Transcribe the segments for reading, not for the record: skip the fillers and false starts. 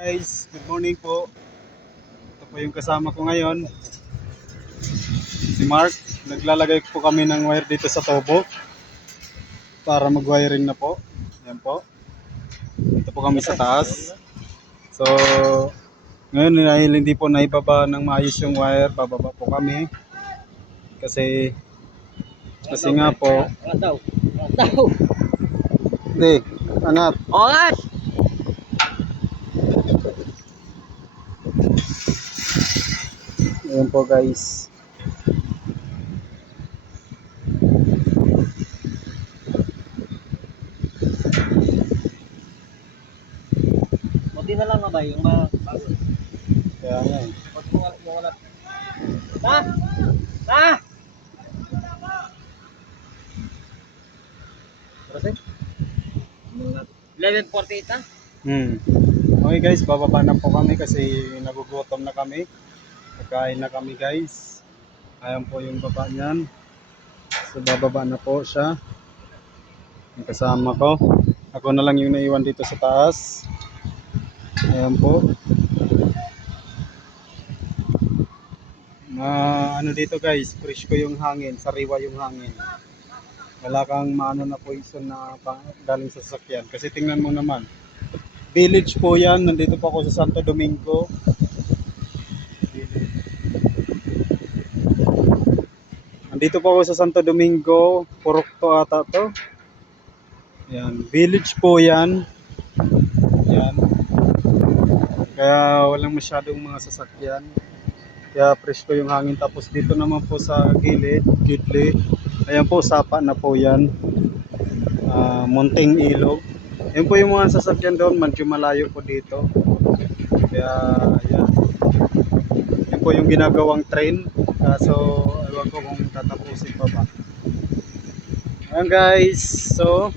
Guys, good morning po. Ito po yung kasama ko ngayon, si Mark. Naglalagay po kami ng wire dito sa tubo para mag-wiring na po. Yan po. Ito po kami sa taas. So, ngayon dahil hindi po naibaba ng maayos yung wire, bababa po kami. Kasi nga po, hindi, angat. Angat! Ayan po guys. Buti na lang ba yung bago. Kaya nga eh. Pag yung anak. Ha? Ha? Kasi? 11:48 na? Okay guys, bababa na po kami kasi nagugutom na kami. Kakain na kami guys. Ayan po yung baba niyan. So bababa na po siya. Yung kasama ko. Ako na lang yung naiwan dito sa taas. Ayan po. Ano dito guys, fresh ko yung hangin, sariwa yung hangin. Wala kang maano na poison na galing sa sasakyan. Kasi tingnan mo naman, village po yan, nandito po ako sa Santo Domingo. Nandito po ako sa Santo Domingo, Purokto ata to. Yan, village po yan. Yan. Kaya walang masyadong mga sasakyan. Kaya fresh ko yung hangin. Tapos dito naman po sa gilid, ayan po, sapa na po yan. Munting ilog. Yan po yung mga sasakyan doon, medyo malayo po dito. Kaya yan. Yan po yung ginagawang train. Kaso ewan ko kung tatapusin pa ba. Ayan guys. So,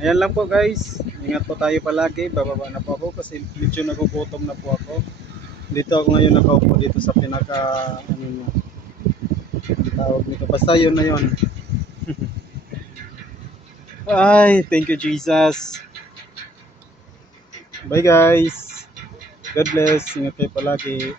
ayan lang po guys. Ingat po tayo palagi. Bababa na po ako kasi medyo nagugutom na po ako. Dito ako ngayon nakaupo dito sa pinaka ano niya. Ang tawag nito. Basta yun na yun. Ay, thank you Jesus. Bye guys. God bless. Ingat kayo palagi.